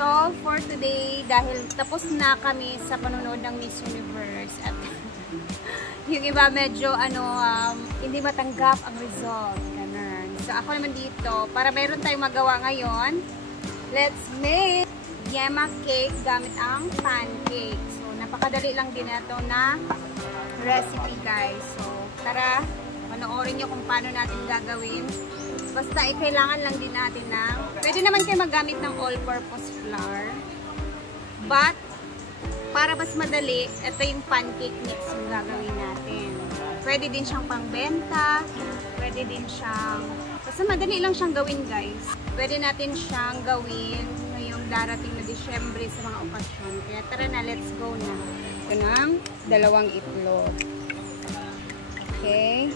all for today dahil tapos na kami sa panonood ng Miss Universe at yung iba medyo hindi matanggap ang result. Ganun. So ako naman dito, para meron tayong magawa ngayon, let's make yema cake gamit ang pancake. So napakadali lang din ito na recipe guys. So tara, panoorin nyo kung paano natin gagawin. Basta kailangan lang din natin pwede naman kayo maggamit ng all-purpose flour. But, para mas madali, ito yung pancake mix yung gagawin natin. Pwede din siyang pangbenta. Pwede din siyang, basta madali lang siyang gawin guys. Pwede natin siyang gawin ngayong darating na Disyembre sa mga okasyon. Kaya tara na, let's go na. Ito ng 2 itlog. Okay.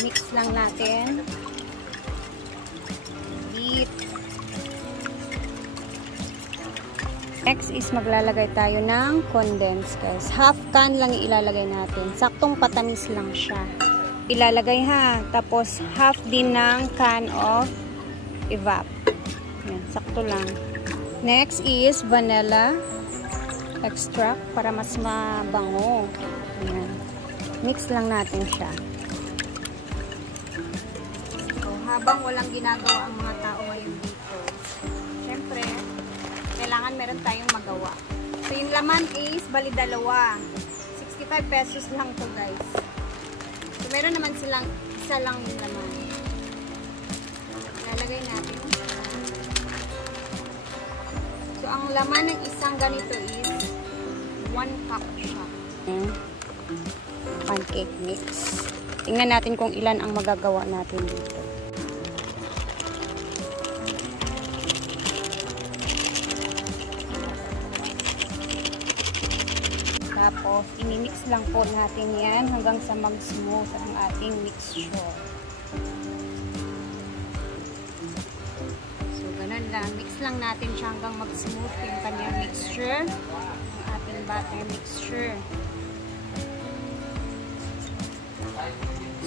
Mix lang natin. Next is maglalagay tayo ng condense guys. Half can lang ilalagay natin. Saktong patamis lang siya. Ilalagay ha. Tapos half din ng can of evap. Yan, sakto lang. Next is vanilla extract para mas mabango. Yan. Mix lang natin siya. So, habang walang ginagawa ang mga tao ngayon dito, syempre, kailangan meron tayong magawa. So, yung laman is bali 2. 65 pesos lang to guys. So, meron naman silang isa lang yung laman. Lalagay natin. So, ang laman ng isang ganito is 1 cup siya. Pancake mix. Tingnan natin kung ilan ang magagawa natin dito. Tapos, inimix lang po natin yan hanggang sa mag-smooth ang ating mixture. So, ganun lang. Mix lang natin siya hanggang mag-smooth yung kanyang mixture. Ang ating batter mixture.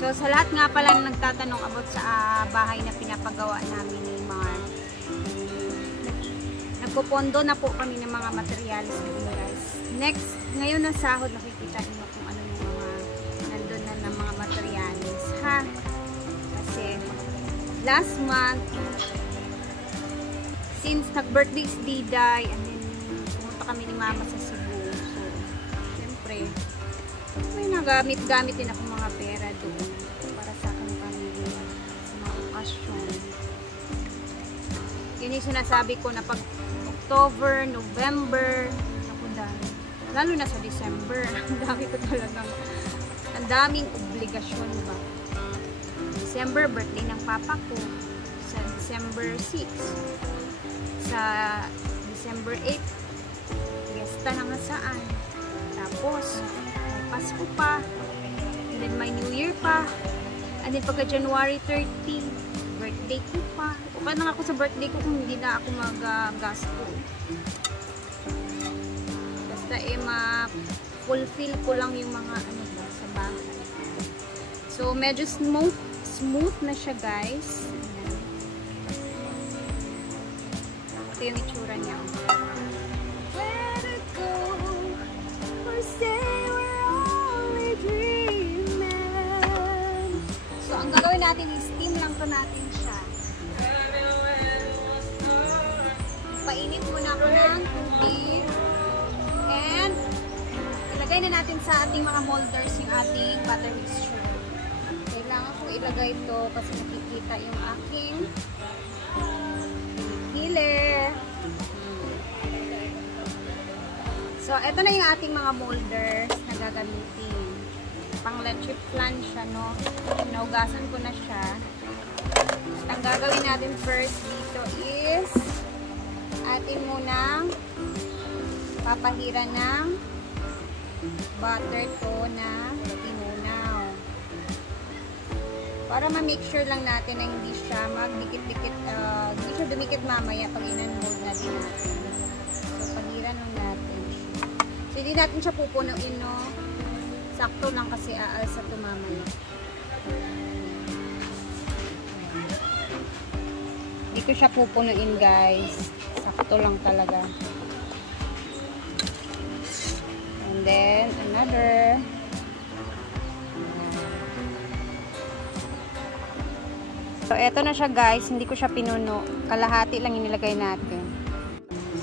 So, sa lahat nga pala na nagtatanong about sa bahay na pinapagawa namin ng mga nagpupondo na po kami ng mga materials guys. Next, ngayon na sahod, nakikita niyo kung ano yung mga nandun na ng mga materials, ha? Kasi, last month, since nag-birthday si Diday, and then, pumunta kami ni Mama sa Cebu. So, syempre, may nagamit-gamit din ako mga pera doon para sa aking pamilya, sa mga okasyon. Yun yung sinasabi ko na pag October, November, lalo na sa December, ang dami ko talagang, ang daming obligasyon ba. December, birthday ng papa ko. Sa December 6. Sa December 8, fiesta na nga saan. Tapos, may Pasko pa. And then, may New Year pa. And then, pagka January 30, birthday ko pa. Upan lang ako sa birthday ko kung hindi na ako mag-gasto. Basta ma-fulfill ko lang yung mga sa bahay. So, medyo smooth na siya guys. Ito yung itsura niya. Let it go, or say we're only dreaming. So, ang gagawin natin is steam lang to natin siya. Painit muna ako ng tubig. And, ilagay na natin sa ating mga molders yung ating butter mixture. Kailangan ko ilagay ito kasi nakikita yung aking healer. So, ito na yung ating mga molders na gagamitin. Pang leche flan siya, no? Naugasan ko na siya. Ang gagawin natin first dito is atin munang papahira ng butter to na tinunaw. Para ma-make sure lang natin na hindi siya magdikit-dikit, hindi siya dumikit mamaya pag in-unmold natin. So, pahira lang natin siya. So, hindi natin siya pupunuin, no? Sakto lang kasi aalsa to mamaya. Hindi ko siya pupunuin, guys. Sakto Sakto lang talaga. And then, another. So, eto na siya guys. Hindi ko siya pinuno. Kalahati lang inilagay natin.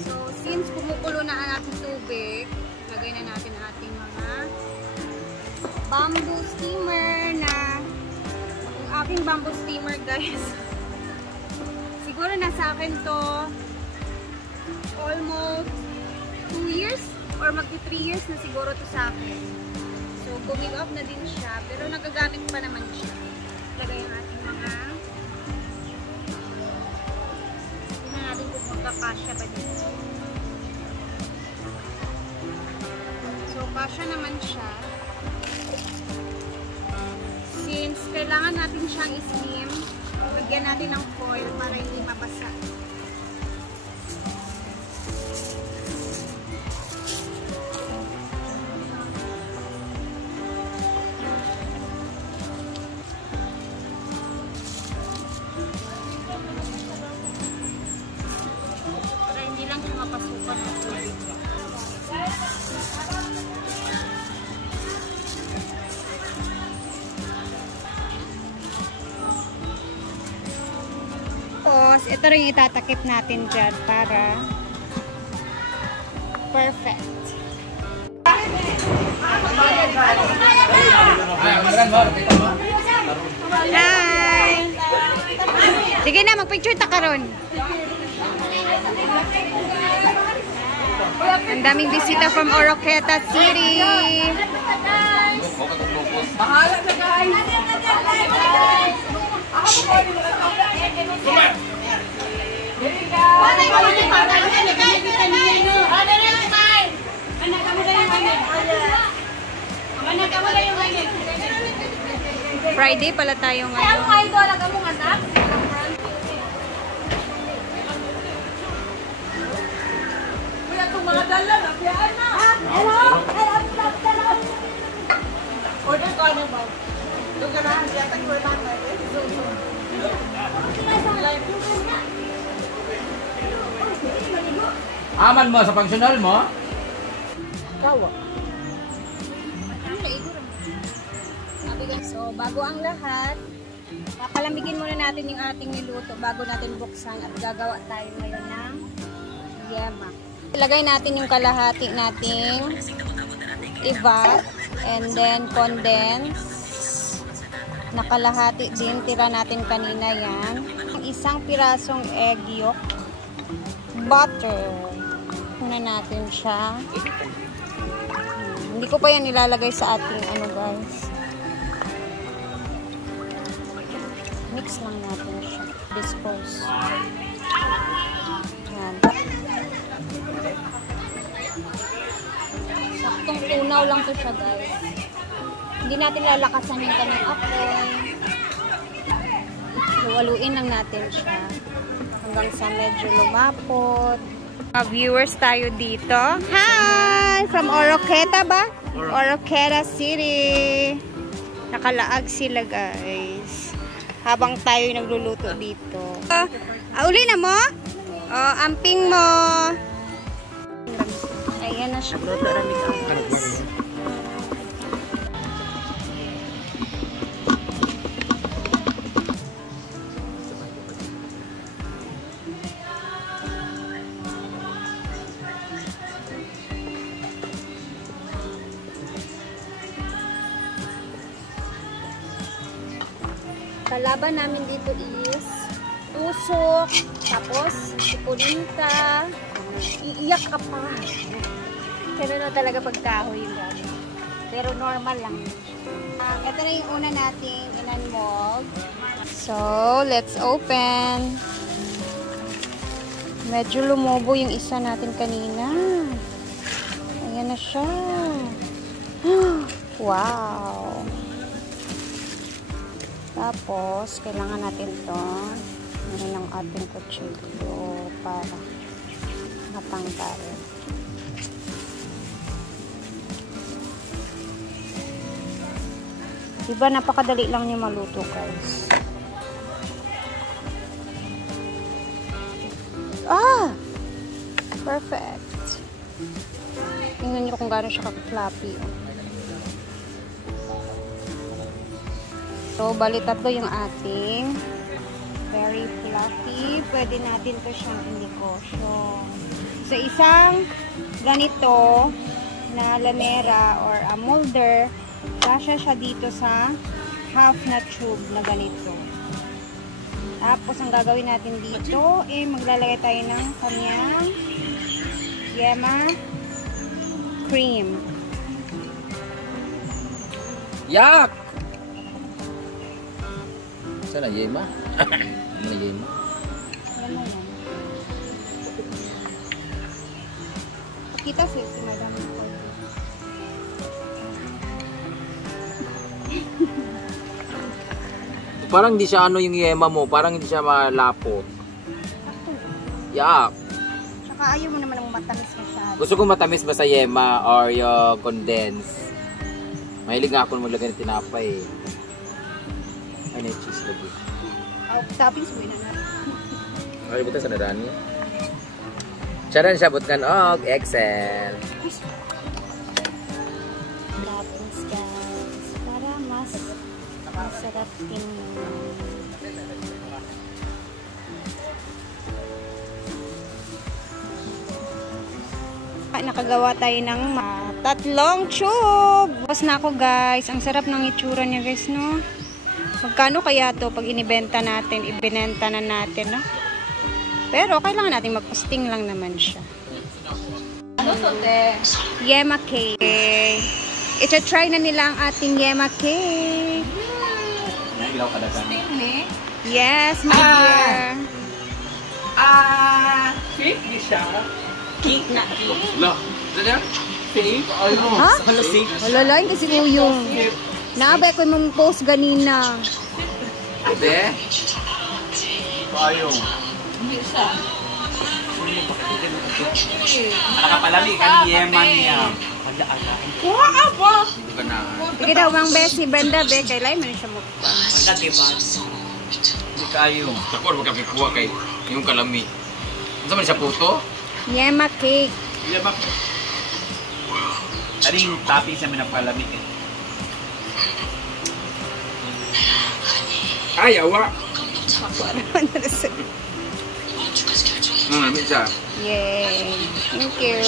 So, since kumukulo na ang ating tubig, lagay na natin ang ating mga bamboo steamer na yung aking bamboo steamer guys. Siguro nasa akin to almost 2 years or magti 3 years na siguro to sa akin. So, going off na din siya. Pero nagagamit pa naman siya. Lagay ang ating mga natin kung magkakasya ba dito. So, kasya naman siya. Since kailangan natin siyang i-steam, lagyan natin ng foil para hindi mabasa. Tapos, ito rin itatakip natin dyan para perfect. Hi! Sige na, mag-picture ta karon. Ang daming bisita from Oroqueta City. Bahala na guys! Friday pala tayo ngayon. Kuya, itong mga dala, napiyaan na! Order ko ano ba? Lugarahan siya, tag-order natin. Aman mo sa functional mo? Kawa. So, bago ang lahat, papalamigin muna natin yung ating niluto bago natin buksan at gagawa tayo ngayon ng yema. Ilagay natin yung kalahati nating ivat and then condense. Nakalahati din, tira natin kanina yan. Isang pirasong egg yolk, butter. Muna natin siya. Hindi ko pa yan nilalagay sa ating ano guys. Mix lang natin siya. Dispose. Yan. Saktong tunaw lang to siya guys. Hindi natin lalakasan yung kanyang apoy. Luwaluin lang natin siya hanggang sa medyo lumapot. Mga viewers tayo dito. Hi! From Oroqueta ba? Oroqueta City. Nakalaag sila guys. Habang tayo nagluluto dito. Uli na mo? Amping mo. Ayan na siya. Kalaban namin dito is tusok, tapos sipulinta, iiyak ka pa. Pero no talaga pagkahoy yung gano'n. Pero normal lang. Ito na yung una nating inanmog. So, let's open. Medyo lumobo yung isa natin kanina. Ayan na siya. Wow! Tapos, kailangan natin ito meron ng ating kutsilyo para matanggal. Diba, napakadali lang niya maluto, guys. Perfect. Tingnan nyo kung gaano siya ka-fluffy. So, bali tatlo yung ating very fluffy. Pwede natin to siyang inegosyo. So, isang ganito na lamera or a molder, kasya siya dito sa half na tube na ganito. Tapos, ang gagawin natin dito, maglalagay tayo ng kanyang Yema cream. Yak! Sana Yema? Ano na Yema? Ano yan? Kita si Madam Nicole. Parang hindi siya ano yung Yema mo. Parang hindi siya malapot. Yak! Tsaka ayaw mo naman ng matamis masyado. Gusto ko matamis ba sa Yema or yung condense? Mahilig nga ako maglagay ng tinapay eh. Ay, na cheese lagi. Toppings mo na natin. Ay, buta sa narani. Charan siya butkan og Excel. Toppings guys. Para mas masarap tingnan. Nakagawa tayo ng tatlong tube. Tapos na ako guys. Ang sarap ng itsura niya guys, no? Magkano kaya to pag inibenta natin, ibinenta na natin, no? Pero kailangan natin magposting lang naman siya. Ano to, te? Yema cake. Ita-try na nila ang ating Yema cake. Nailaw ka dagan. Steamy. Yes, my dear. Cake di siya. Cake na cake. Lo, dada? Fake? Ano? Ha? Ano fake? Wala lang kasi uyong. Naabay ko mong post ganina. Ate? Payong. Hindi siya. Nakapalali ka ni Yema niya. Kuha ba? Hindi ka na. Sige daw, mang best si Brenda, be. Kailan mo na siya mukha. Hindi kayo. Ako, huwag kang kuha kay yung kalami. Ano sa man siya puto? Yema cake. Yema. Ano yung topping sa minapalamig eh? Ay, awa. Siya. Yay. Thank you.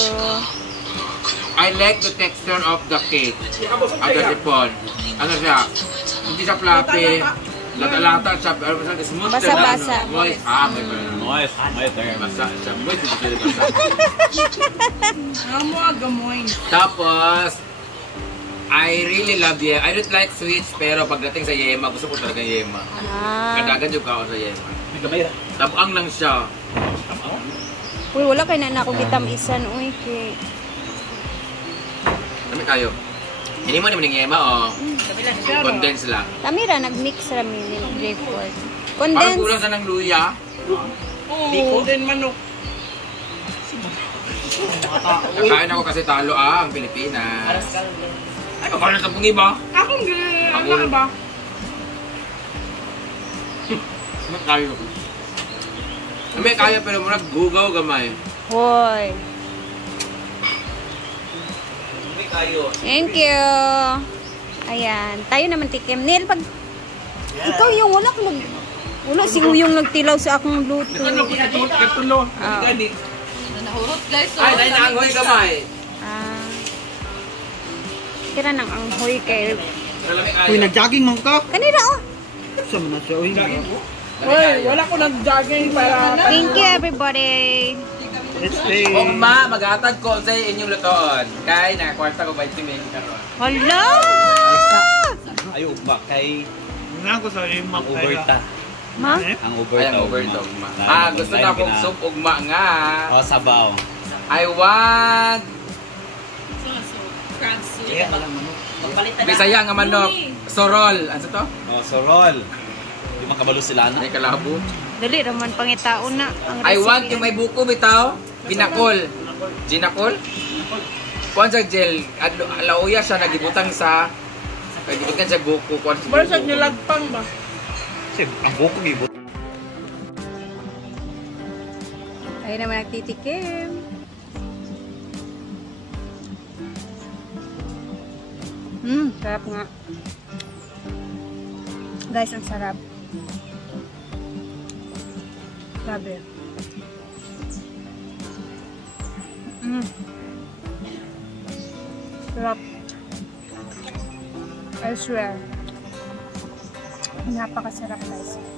I like the texture of the cake. Aga sipon. Ano siya? Hindi siya fluffy. Lata-lata siya. Pero smooth. Basa-basa. Moist. May pala. Moist. Basa siya. Moist. Hindi basa. Amo agamoy. Tapos, I really love Yema. I don't like sweets, pero pagdating sa Yema, gusto ko talaga Yema. Kadagan yung kao sa Yema. May gamay ra. Tabuang lang siya. Uy, wala kayo na ako kitamisan. Uy, cake. Dami kayo. Hindi mo naman yung Yema, o condense lang. Tamira, nag-mix rami ni Grapefruit. Parang Condensed. kulang sa ng luya. Oo, din manok. Nakain ako kasi talo ang Pilipinas. Ay, kakaroon sa bungi ba? Akong gano'n ba? Ano kayo? May kaya pero muna gugaw gamay. Hoy. May kayo. Thank you. Ayan. Tayo naman tikim. Neil, pag... Ikaw yung wala ko nag... Wala si Uyong nagtilaw sa akong luto. Katulo. Nahurot guys. Ay, dahil naanghoy gamay. Tira ng anghoy kay... Uy, nag-jogging man ka? Kanina, oh. Saan mo na siya? Uy, Uy, wala ko nag-jogging para... Thank you, everybody. let's play. Ugma, mag-atag ko sa inyong lutoon. Kay, nakakwarta ko 20 minutes karon. Hala! Ayaw ugma kay Nga ko sa yung ang uberta. Ma? Ang Ay, uberta. ang overto ugma. Gusto na akong soup ugma nga. O, sabaw. I want... Crab soup. Kaya ka lang manok. Bisaya nga manok. Sorol. Ano to? O, sorol. Di makabalo sila na. Ay, kalabo. Dali, raman pangitao na. Ang I want recipe yung may buko bitaw. Ginakol. Ginakol? Kuan sa gel. Lauya siya nagibutang sa... Nagibutang sa buko. Kuan sa Barsa buko. nilagpang ba? Kasi ang buko gibot. Ayun naman nagtitikim. Sarap nga. Guys, ang sarap. Grabe. Sarap. I swear. Napakasarap guys.